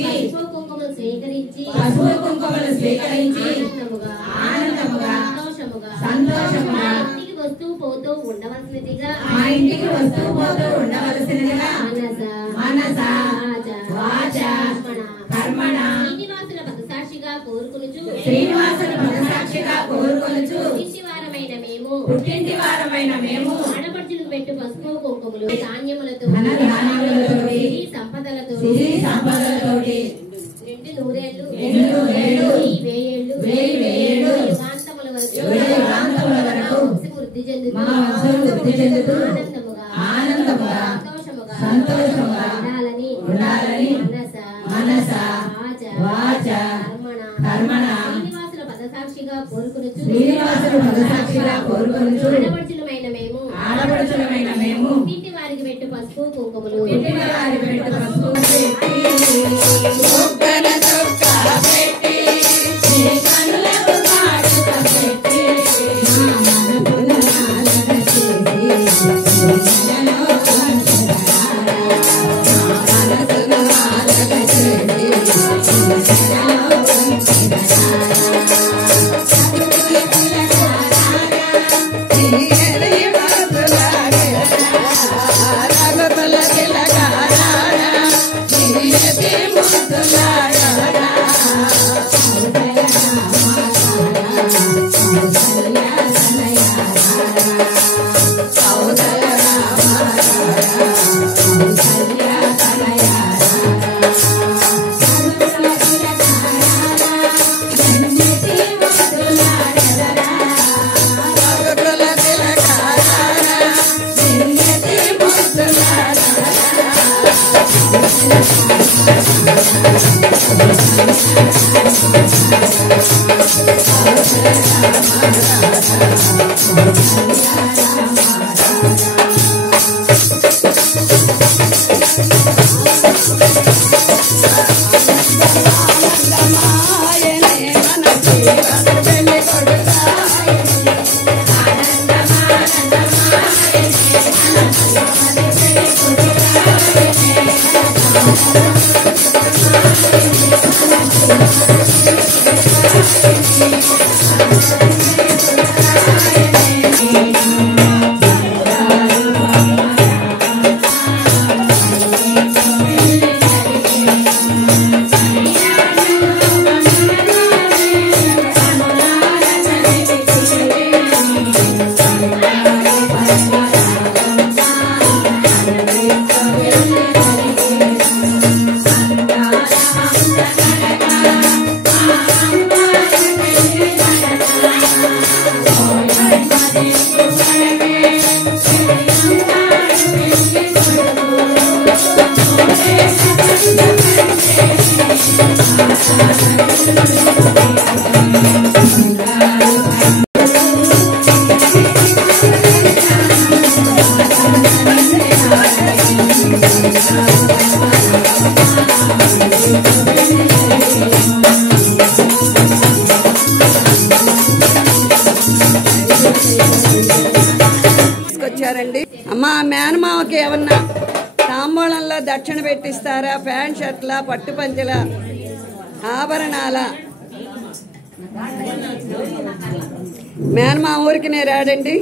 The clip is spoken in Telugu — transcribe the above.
పసుపు కుంకుమలు స్వీకరించి ఆనందముగా సంతోషముగా మా ఇంటికి వస్తూ పోతూ ఉండవలసినదిగా మనస వాచ కర్మణ శ్రీనివాసుని పదసాక్షిగా కోరుకొనుచు పుట్టింటి వారమైన మేము ఆడపడుచులకు పెట్టు పసుపు కుంకుమలు ధాన్యములతో సంపదలతో నిండు నూరేళ్లు వేయేళ్లు యుగాంతముల వరకు వృద్ధి చెందుతూ ఆనందముగా సంతోషముగా ఉండాలని మనస వాచ కర్మణ శ్రీనివాసుల పదసాక్షిగా కోరుకొనుచు ఆడపడుచులమైన మేము ఇంటి వారికి పెట్టు పసుపు కుంకుమలు తీసుకొచ్చారండి. అమ్మా మేనమావకి ఏమన్నా తాంబూలంలో దక్షిణ పెట్టిస్తారా? ప్యాంట్ షర్ట్ల, పట్టు పంచెల, ఆభరణాల? మేనమావ ఊరికి రాడండి.